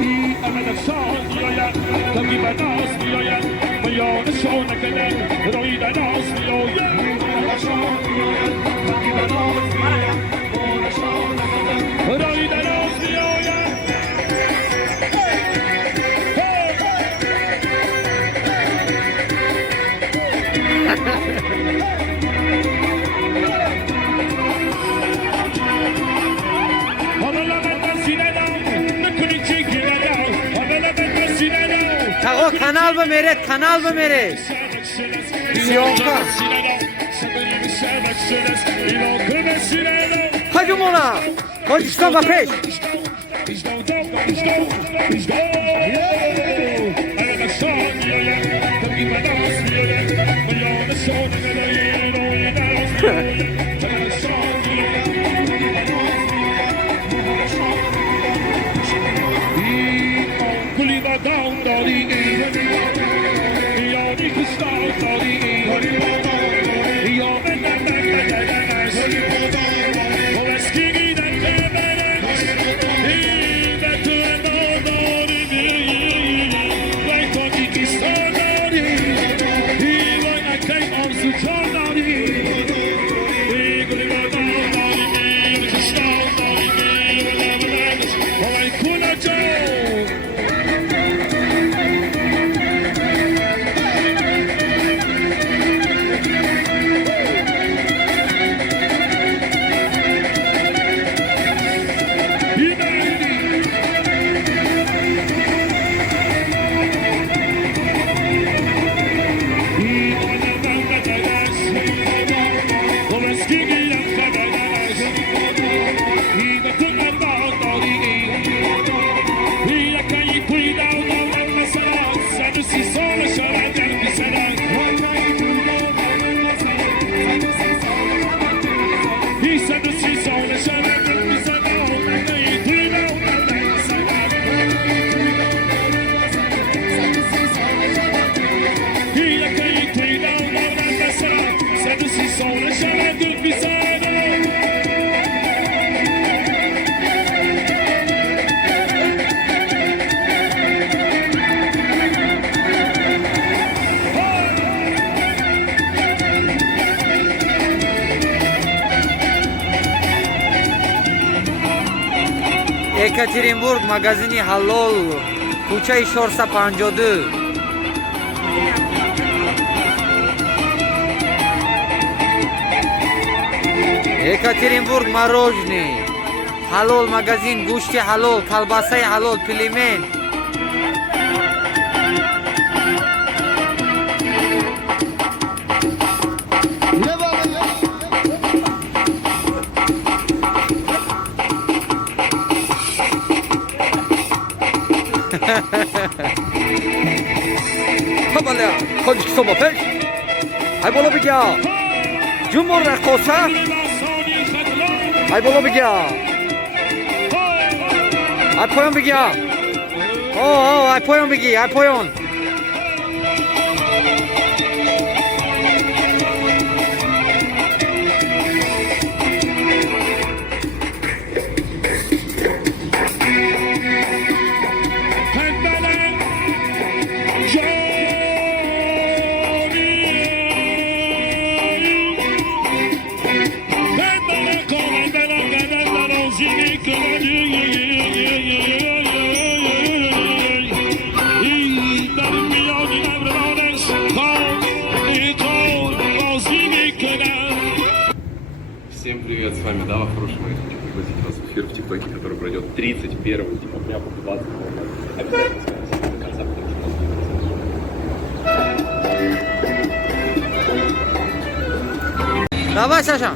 این امد شان میآید کمی به ناز میآید میان شانکدن روی به ناز میآید امد شان میآید کمی به ناز میآید میان شانکدن روی به ناز میآید آقا کانال به میره سیانکا هجوم اونا تاجیکستان و پیش Екатеринбург, магазини Halol, кӯчаи Шорса 52. Екатеринбург, мороженый. Halol магазин, гӯшти Halol, колбасаи Halol, пельмень. Хабаля, Тоҷикистон ба пеш. Ай боло бигя. Ҷумбур рақоса. Ай боло бигя. Ай поён бигя. Ай поён биги, ай поён. Всем привет, с вами Дава Хорошего. Я хочу пригласить вас в эфир в ТикТоке, который пройдет 31 декабря по 20. Обязательно смотрите до конца, потому что у нас будет. Давай, Саша.